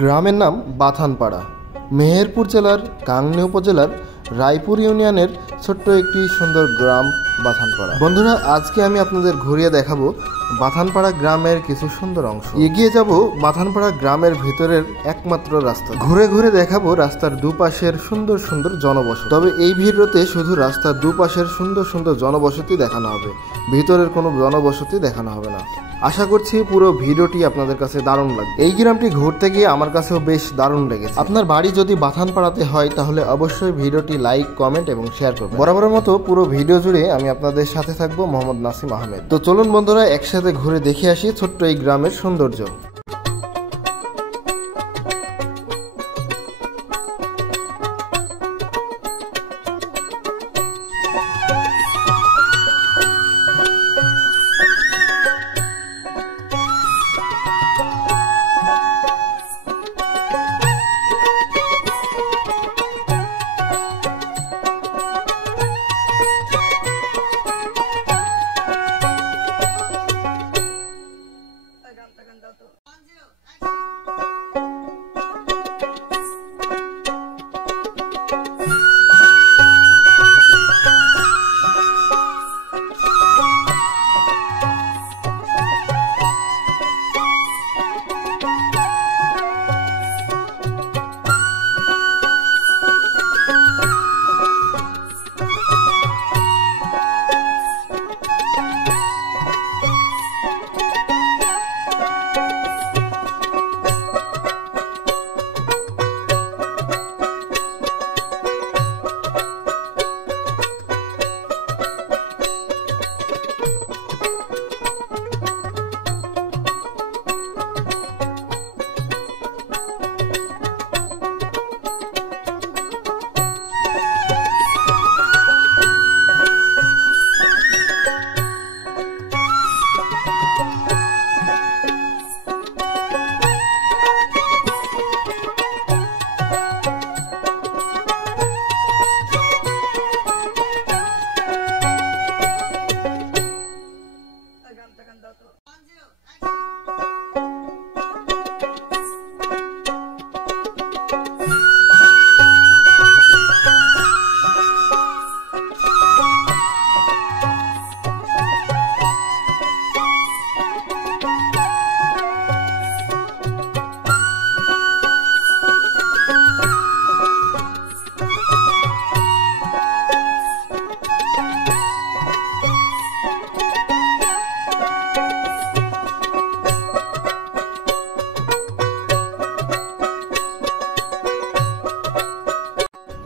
গ্রামের নাম বাথানপাড়া। মেহেরপুর জেলার গাংনী উপজেলার রায়পুর ইউনিয়নের ছোট্ট একটি সুন্দর গ্রাম বাথানপাড়া। বন্ধুরা, আজকে আমি আপনাদের ঘুরিয়ে দেখাবো বাথানপাড়া গ্রামের কিছু সুন্দর অংশ। এগিয়ে যাব বাথানপাড়া গ্রামের ভিতরের একমাত্র রাস্তা। ঘুরে ঘুরে দেখাবো রাস্তার দুপাশের সুন্দর সুন্দর জনবসতি। তবে এই ভিডিওতে শুধু রাস্তার দুপাশের সুন্দর সুন্দর জনবসতি দেখানো হবে, ভিতরের কোনো জনবসতি দেখানো হবে না। আশা করছি পুরো ভিডিওটি আপনাদের কাছে দারুণ লাগবে। এই গ্রামটি ঘুরতে গিয়ে আমার কাছেও বেশ দারুণ লেগেছে। আপনার বাড়ি যদি বাথানপাড়াতে হয় তাহলে অবশ্যই ভিডিওটি লাইক, কমেন্ট এবং শেয়ার করবেন। বরাবরের মতো পুরো ভিডিও জুড়ে আমি আপনাদের সাথে থাকবো মোহাম্মদ নাসিম আহমেদ। তো চলুন বন্ধুরা, একসাথে ঘুরে দেখে আসি ছোট্ট এই গ্রামের সৌন্দর্য।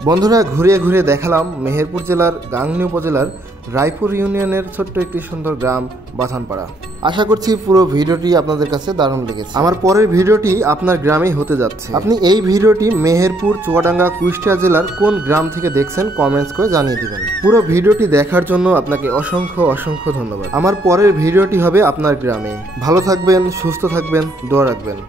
বন্ধুরা, ঘুরিয়ে ঘুরিয়ে দেখালাম মেহেরপুর জেলার গাংনী উপজেলার রায়পুর ইউনিয়নের ছোট্ট একটি সুন্দর গ্রাম বাথানপাড়া। আশা করছি পুরো ভিডিওটি আপনাদের কাছে দারুণ লেগেছে। আমার পরের ভিডিওটি আপনার গ্রামেই হতে যাচ্ছে। আপনি এই ভিডিওটি মেহেরপুর, চুয়াডাঙ্গা, কুষ্টিয়া জেলার কোন গ্রাম থেকে দেখছেন কমেন্টস করে জানিয়ে দিবেন। পুরো ভিডিওটি দেখার জন্য আপনাকে অসংখ্য অসংখ্য ধন্যবাদ। আমার পরের ভিডিওটি হবে আপনার গ্রামে। ভালো থাকবেন, সুস্থ থাকবেন, দোয়া রাখবেন।